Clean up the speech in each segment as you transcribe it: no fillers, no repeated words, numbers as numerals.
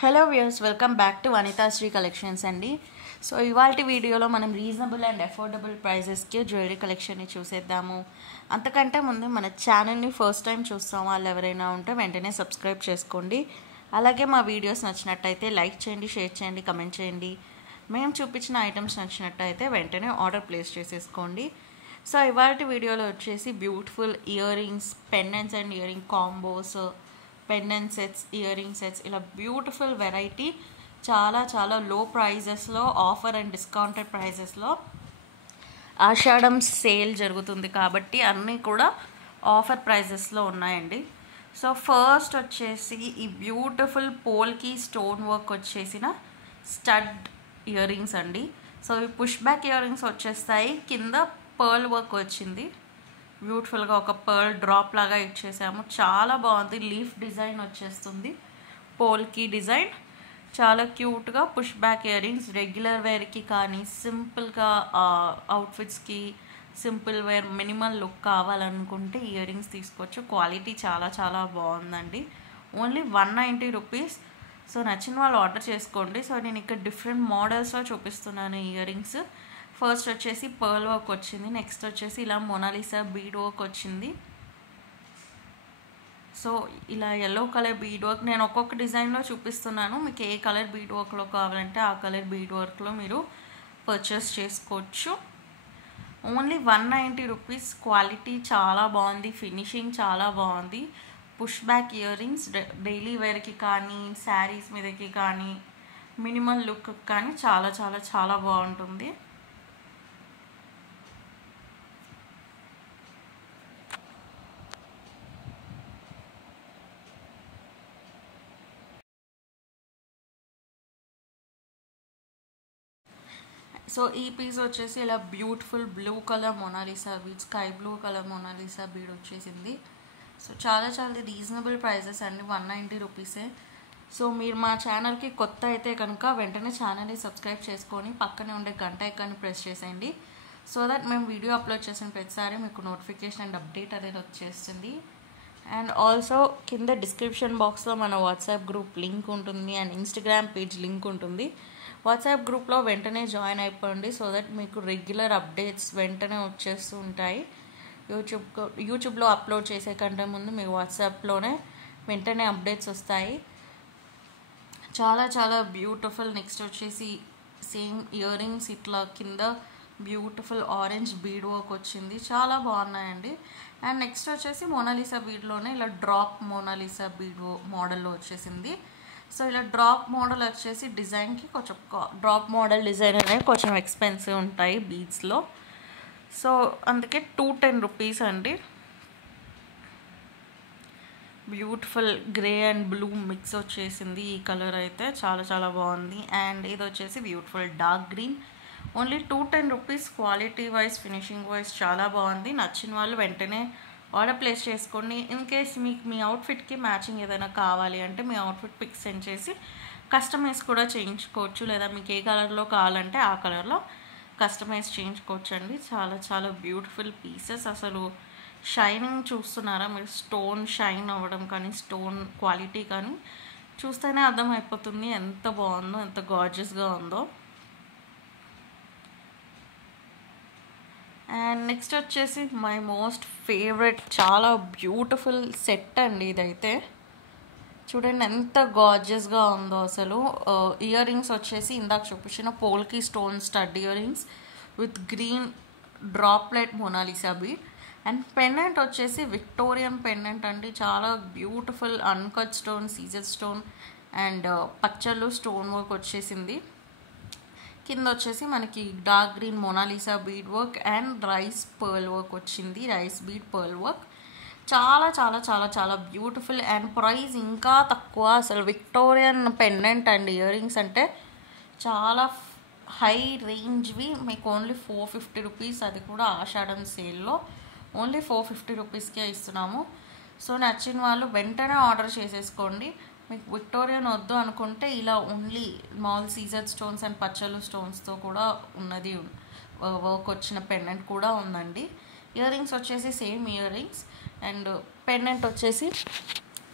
Hello viewers, welcome back to Vanithasri Collections అండి. So ఇవాల్టి వీడియోలో మనం రీజనబుల్ అండ్ అఫోర్డబుల్ ప్రైజెస్కి జ్యువెలరీ కలెక్షన్ని చూసేద్దాము. అంతకంటే ముందు మన ఛానల్ని ఫస్ట్ టైం చూస్తాం వాళ్ళు ఎవరైనా ఉంటే వెంటనే సబ్స్క్రైబ్ చేసుకోండి. అలాగే మా వీడియోస్ నచ్చినట్టయితే లైక్ చేయండి, షేర్ చేయండి, కమెంట్ చేయండి. మేము చూపించిన ఐటమ్స్ నచ్చినట్టయితే వెంటనే ఆర్డర్ ప్లేస్ చేసేసుకోండి. సో ఇవాల్టి వీడియోలో వచ్చేసి beautiful ear rings, pendants and ear ring combos, pendant sets, ear ring sets, ఇలా బ్యూటిఫుల్ వెరైటీ చాలా లో ప్రైజెస్లో, ఆఫర్ అండ్ డిస్కౌంటెడ్ ప్రైజెస్లో ఆషాఢం సేల్ జరుగుతుంది కాబట్టి అన్నీ కూడా ఆఫర్ ప్రైజెస్లో ఉన్నాయండి. సో ఫస్ట్ వచ్చేసి ఈ బ్యూటిఫుల్ పోల్కి స్టోన్ వర్క్ వచ్చేసిన స్టడ్ ఇయర్ రింగ్స్ అండి. సో ఈ పుష్ బ్యాక్ ఇయర్ రింగ్స్ వచ్చేస్తాయి, కింద పర్ల్ వర్క్ వచ్చింది, బ్యూటిఫుల్గా ఒక పర్ల్ డ్రాప్ లాగా ఇచ్చేసాము. చాలా బాగుంది, లీఫ్ డిజైన్ వచ్చేస్తుంది, పోల్కి డిజైన్ చాలా క్యూట్గా. Push back ear rings regular వేర్కి కానీ సింపుల్గా అవుట్ఫిట్స్కి, సింపుల్ వేర్ మినిమల్ లుక్ కావాలనుకుంటే ఇయర్ రింగ్స్ తీసుకోవచ్చు. క్వాలిటీ చాలా బాగుందండి. Only 190 rupees. సో నచ్చిన వాళ్ళు ఆర్డర్ చేసుకోండి. సో నేను ఇక్కడ డిఫరెంట్ మోడల్స్లో చూపిస్తున్నాను ఇయర్ రింగ్స్. ఫస్ట్ వచ్చేసి పర్ల్ వర్క్ వచ్చింది, నెక్స్ట్ వచ్చేసి ఇలా మొనాలిసా బీడ్ వర్క్ వచ్చింది. సో ఇలా ఎల్లో కలర్ బీడ్ వర్క్ నేను ఒక్కొక్క డిజైన్లో చూపిస్తున్నాను. మీకు ఏ కలర్ బీడ్ వర్క్లో కావాలంటే ఆ కలర్ బీడ్ వర్క్లో మీరు పర్చేస్ చేసుకోవచ్చు. Only 190 rupees. క్వాలిటీ చాలా బాగుంది, ఫినిషింగ్ చాలా బాగుంది. Push back ear rings daily వేర్కి కానీ, శారీస్ మీదకి కానీ, మినిమల్ లుక్ కానీ చాలా బాగుంటుంది. సో ఈ పీస్ వచ్చేసి ఇలా beautiful blue colour Mona Lisa bead, sky blue colour Mona Lisa bead వచ్చేసింది. సో చాలా రీజనబుల్ ప్రైజెస్ అండి, 190 రూపీసే. సో మీరు మా ఛానల్కి కొత్త అయితే కనుక వెంటనే ఛానల్ని సబ్స్క్రైబ్ చేసుకొని పక్కనే ఉండే గంట ఐకాన్ని ప్రెస్ చేసేయండి. సో దట్ మేము వీడియో అప్లోడ్ చేసిన ప్రతిసారి మీకు నోటిఫికేషన్ అండ్ అప్డేట్ అనేది వచ్చేస్తుంది. అండ్ ఆల్సో కింద డిస్క్రిప్షన్ బాక్స్లో మన వాట్సాప్ గ్రూప్ లింక్ ఉంటుంది అండ్ ఇన్స్టాగ్రామ్ పేజ్ లింక్ ఉంటుంది. వాట్సాప్ గ్రూప్లో వెంటనే జాయిన్ అయిపోండి. సో దట్ మీకు రెగ్యులర్ అప్డేట్స్ వెంటనే వచ్చేస్తూ ఉంటాయి. యూట్యూబ్లో అప్లోడ్ చేసే కంటే ముందు మీకు వాట్సాప్లోనే వెంటనే అప్డేట్స్ వస్తాయి. చాలా బ్యూటిఫుల్. నెక్స్ట్ వచ్చేసి సేమ్ ఇయర్ రింగ్స్, ఇట్లా కింద బ్యూటిఫుల్ ఆరెంజ్ బీడ్ వర్క్ వచ్చింది, చాలా బాగున్నాయండి. అండ్ నెక్స్ట్ వచ్చేసి మొనాలిసా బీడ్లోనే ఇలా డ్రాప్ మొనాలిసా బీడ్ మోడల్లో వచ్చేసింది. సో ఇలా డ్రాప్ మోడల్ వచ్చేసి డిజైన్కి కొంచెం డ్రాప్ మోడల్ డిజైన్ అనేవి కొంచెం ఎక్స్పెన్సివ్ ఉంటాయి బీడ్స్లో. సో అందుకే 210 రూపీస్ అండి. Beautiful grey and blue mix వచ్చేసింది. ఈ కలర్ అయితే చాలా బాగుంది. అండ్ ఇది వచ్చేసి beautiful dark green. Only 210 rupees. Quality wise, finishing wise చాలా బాగుంది. నచ్చిన వాళ్ళు వెంటనే ఆర్డర్ ప్లేస్ చేసుకోండి. ఇన్ కేస్ మీకు మీ అవుట్ఫిట్కి మ్యాచింగ్ ఏదైనా కావాలి అంటే మీ అవుట్ఫిట్ పిక్స్ సెండ్ చేసి కస్టమైజ్ కూడా చేయించుకోవచ్చు, లేదా మీకు ఏ కలర్లో కావాలంటే ఆ కలర్లో కస్టమైజ్ చేయించుకోవచ్చు అండి. చాలా బ్యూటిఫుల్ పీసెస్. అసలు షైనింగ్ చూస్తున్నారా మీరు? స్టోన్ షైన్ అవ్వడం కానీ, స్టోన్ క్వాలిటీ కానీ చూస్తేనే అర్థమైపోతుంది ఎంత బాగుందో, ఎంత గార్జియస్గా ఉందో. అండ్ నెక్స్ట్ వచ్చేసి మై మోస్ట్ ఫేవరెట్, చాలా బ్యూటిఫుల్ సెట్ అండి ఇదైతే. చూడండి ఎంత గార్జియస్గా ఉందో అసలు. ఇయర్ రింగ్స్ వచ్చేసి ఇందాక చూపించిన polki stone stud earrings with green droplet Mona Lisa bead. And pendant వచ్చేసి విక్టోరియన్ పెండెంట్ అండి, చాలా బ్యూటిఫుల్ అన్కట్ స్టోన్, సీజర్ స్టోన్ అండ్ పచ్చళ్ళు స్టోన్ వర్క్ వచ్చేసింది. కింద వచ్చేసి మనకి dark green Mona Lisa bead work and rice pearl work వచ్చింది, రైస్ బీడ్ పర్ల్ వర్క్. చాలా బ్యూటిఫుల్. అండ్ ప్రైస్ ఇంకా తక్కువ. అసలు Victorian pendant and earrings అంటే చాలా హై రేంజ్వి మీకు ఓన్లీ 450 రూపీస్. అది కూడా ఆషాఢం సేల్లో ఓన్లీ 450 రూపీస్కే ఇస్తున్నాము. సో నచ్చిన వాళ్ళు వెంటనే ఆర్డర్ చేసేసుకోండి. మీకు విక్టోరియన్ వద్దు అనుకుంటే ఇలా ఓన్లీ మాల్ సీజర్ స్టోన్స్ అండ్ పచ్చలు స్టోన్స్తో కూడా ఉన్నది వర్క్ వచ్చిన పెండెంట్ కూడా ఉందండి. ఇయర్ రింగ్స్ వచ్చేసి same earrings and pendant వచ్చేసి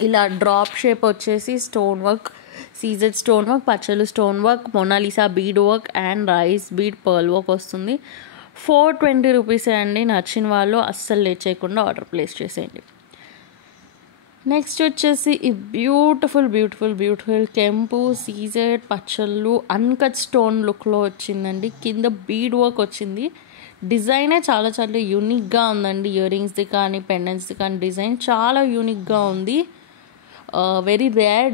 ఇలా డ్రాప్ షేప్ వచ్చేసి stone work CZ stone work, పచ్చలు stone work, Mona Lisa bead work and rice bead pearl work వస్తుంది. 420 రూపీసే అండి. నచ్చిన వాళ్ళు అస్సలు లేట్ చేయకుండా ఆర్డర్ ప్లేస్ చేసేయండి. నెక్స్ట్ వచ్చేసి ఈ బ్యూటిఫుల్ కెంపు సీజెడ్ పచ్చళ్ళు అన్కట్ స్టోన్ లుక్లో వచ్చిందండి. కింద బీడ్ వర్క్ వచ్చింది. డిజైనే చాలా చాలా యూనిక్గా ఉందండి. ఇయర్ రింగ్స్ది కానీ పెండెంట్స్ది కానీ డిజైన్ చాలా యూనిక్గా ఉంది. వెరీ రేర్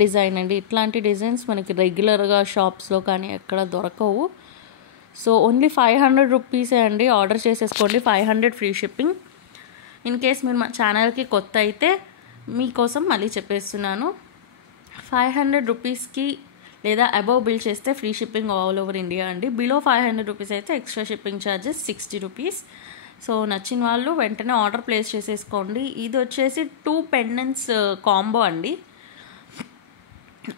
డిజైన్ అండి. ఇట్లాంటి డిజైన్స్ మనకి రెగ్యులర్గా షాప్స్లో కానీ ఎక్కడ దొరకవు. సో ఓన్లీ 500 రూపీసే అండి. ఆర్డర్ చేసేసుకోండి. 500 ఫ్రీ షిప్పింగ్. ఇన్ కేస్ మీరు మా ఛానల్కి కొత్త అయితే మీకోసం మళ్ళీ చెప్పేస్తున్నాను, 500 రూపీస్కి లేదా అబవ్ బిల్ చేస్తే free shipping all over India అండి. బిలో 500 రూపీస్ అయితే extra shipping charges 60 rupees. So నచ్చిన వాళ్ళు వెంటనే ఆర్డర్ ప్లేస్ చేసేసుకోండి. ఇది వచ్చేసి 2 పెండెంట్స్ కాంబో అండి.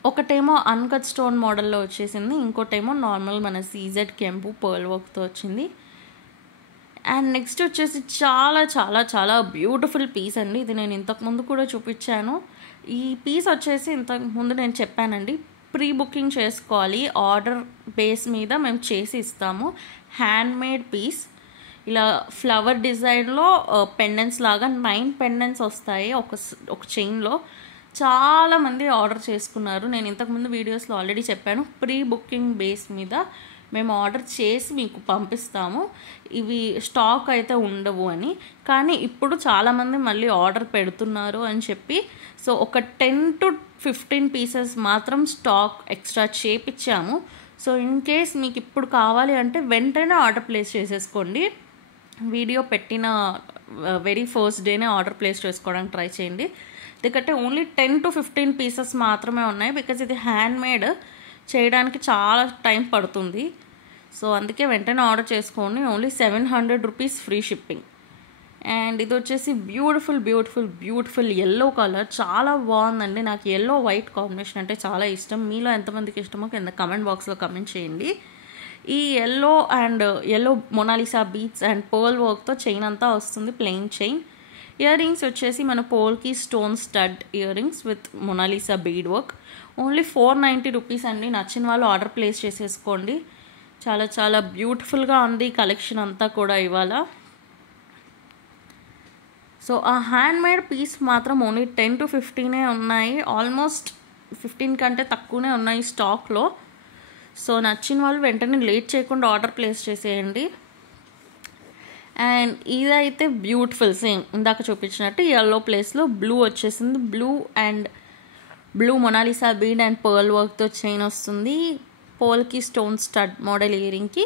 ఒకటేమో అన్కట్ స్టోన్ మోడల్లో వచ్చేసింది, ఇంకోటేమో నార్మల్ మన సీజెడ్ కెంపు పర్ల్ వర్క్తో వచ్చింది. అండ్ నెక్స్ట్ వచ్చేసి చాలా చాలా చాలా బ్యూటిఫుల్ పీస్ అండి. ఇది నేను ఇంతకుముందు కూడా చూపించాను. ఈ పీస్ వచ్చేసి ఇంతకుముందు నేను చెప్పానండి, ప్రీ బుకింగ్ చేసుకోవాలి. ఆర్డర్ బేస్ మీద మేము చేసి ఇస్తాము. Handmade piece. ఇలా ఫ్లవర్ డిజైన్లో పెండెంట్స్ లాగా 9 పెండెంట్స్ వస్తాయి ఒక చైన్లో. చాలామంది ఆర్డర్ చేసుకున్నారు. నేను ఇంతకుముందు వీడియోస్లో ఆల్రెడీ చెప్పాను, ప్రీ బుకింగ్ బేస్ మీద మేము ఆర్డర్ చేసి మీకు పంపిస్తాము. ఇవి స్టాక్ అయితే ఉండవు అని. కానీ ఇప్పుడు చాలామంది మళ్ళీ ఆర్డర్ పెడుతున్నారు అని చెప్పి సో ఒక 10 to 15 పీసెస్ మాత్రం స్టాక్ ఎక్స్ట్రా చేపించాము. సో ఇన్ కేస్ మీకు ఇప్పుడు కావాలి అంటే వెంటనే ఆర్డర్ ప్లేస్ చేసేసుకోండి. వీడియో పెట్టిన వెరీ ఫస్ట్ డేనే ఆర్డర్ ప్లేస్ చేసుకోవడానికి ట్రై చేయండి. ఎందుకంటే ఓన్లీ 10 to 15 పీసెస్ మాత్రమే ఉన్నాయి. బికాజ్ ఇది హ్యాండ్మేడ్, చేయడానికి చాలా టైం పడుతుంది. సో అందుకే వెంటనే ఆర్డర్ చేసుకోండి. Only 700 rupees free shipping. And ఇది వచ్చేసి బ్యూటిఫుల్ ఎల్లో కలర్. చాలా బాగుందండి. నాకు ఎల్లో వైట్ కాంబినేషన్ అంటే చాలా ఇష్టం. మీలో ఎంతమందికి ఇష్టమో కింద కమెంట్ బాక్స్లో కమెంట్ చేయండి. ఈ yellow Mona Lisa beads and pearl వర్క్తో చైన్ అంతా వస్తుంది, ప్లెయిన్ చైన్. ఇయర్ రింగ్స్ వచ్చేసి మన polki stone stud earrings with Mona Lisa bead work. Only 490 rupees అండి. నచ్చిన వాళ్ళు ఆర్డర్ ప్లేస్ చేసేసుకోండి. చాలా చాలా బ్యూటిఫుల్గా ఉంది కలెక్షన్ అంతా కూడా ఇవాళ. సో ఆ హ్యాండ్మేడ్ పీస్ మాత్రం ఓన్లీ 10 to 15 ఉన్నాయి. ఆల్మోస్ట్ 15 కంటే తక్కువనే ఉన్నాయి స్టాక్లో. సో నచ్చిన వాళ్ళు వెంటనే లేట్ చేయకుండా ఆర్డర్ ప్లేస్ చేసేయండి. అండ్ ఇదైతే బ్యూటిఫుల్, సేమ్ ఇందాక చూపించినట్టు ఎల్లో ప్లేస్లో బ్లూ వచ్చేసింది. Blue Mona Lisa bead and pearl వర్క్తో చైన్ వస్తుంది. పోల్కి స్టోన్ స్టడ్ మోడల్ ఇయరింగ్కి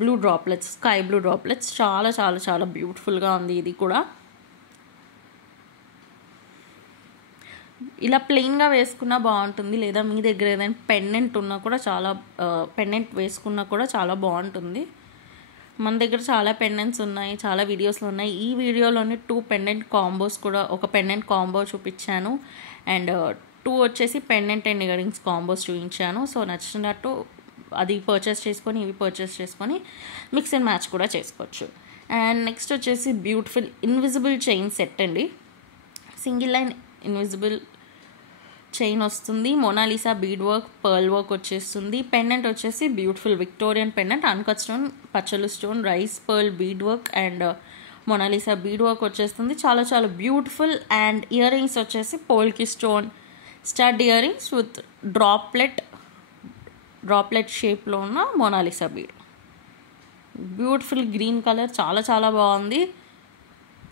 blue droplets, sky blue droplets. చాలా చాలా చాలా బ్యూటిఫుల్గా ఉంది ఇది కూడా. ఇలా ప్లెయిన్గా వేసుకున్నా బాగుంటుంది, లేదా మీ దగ్గర ఏదైనా పెండెంట్ ఉన్నా కూడా పెండెంట్ వేసుకున్నా కూడా చాలా బాగుంటుంది. మన దగ్గర చాలా పెండెంట్స్ ఉన్నాయి, చాలా వీడియోస్లో ఉన్నాయి. ఈ వీడియోలోని 2 పెండెంట్ కాంబోస్ కూడా, ఒక పెండెంట్ కాంబో చూపించాను అండ్ 2 వచ్చేసి pendant and ear rings combos చూపించాను. సో నచ్చినట్టు అది పర్చేస్ చేసుకొని ఇవి పర్చేస్ చేసుకొని మిక్స్ అండ్ మ్యాచ్ కూడా చేసుకోవచ్చు. అండ్ నెక్స్ట్ వచ్చేసి బ్యూటిఫుల్ ఇన్విజిబుల్ చైన్ సెట్ అండి. సింగిల్ లైన్ ఇన్విజిబుల్ చైన్ వస్తుంది. Mona Lisa bead work, pearl work వచ్చేస్తుంది. పెండెంట్ వచ్చేసి beautiful Victorian pendant, uncut stone, పచ్చలు stone, rice pearl bead work and Mona Lisa bead work వచ్చేస్తుంది. చాలా చాలా బ్యూటిఫుల్. అండ్ ఇయర్ రింగ్స్ వచ్చేసి polki stone stud earrings with droplet షేప్లో ఉన్న Mona Lisa bead. Beautiful green colour, చాలా చాలా బాగుంది.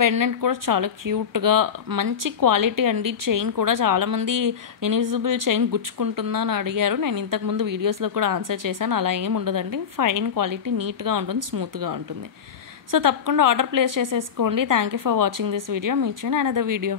పెండెంట్ కూడా చాలా క్యూట్గా, మంచి క్వాలిటీ అండి. చైన్ కూడా చాలామంది ఇన్విజిబుల్ చైన్ గుచ్చుకుంటుందా అని అడిగారు. నేను ఇంతకుముందు వీడియోస్లో కూడా ఆన్సర్ చేశాను. అలా ఏమి ఉండదండి. ఫైన్ క్వాలిటీ, నీట్గా ఉంటుంది, స్మూత్గా ఉంటుంది. సో తప్పకుండా ఆర్డర్ ప్లేస్ చేసేసుకోండి. Thank you for watching this video. Meet you in another video.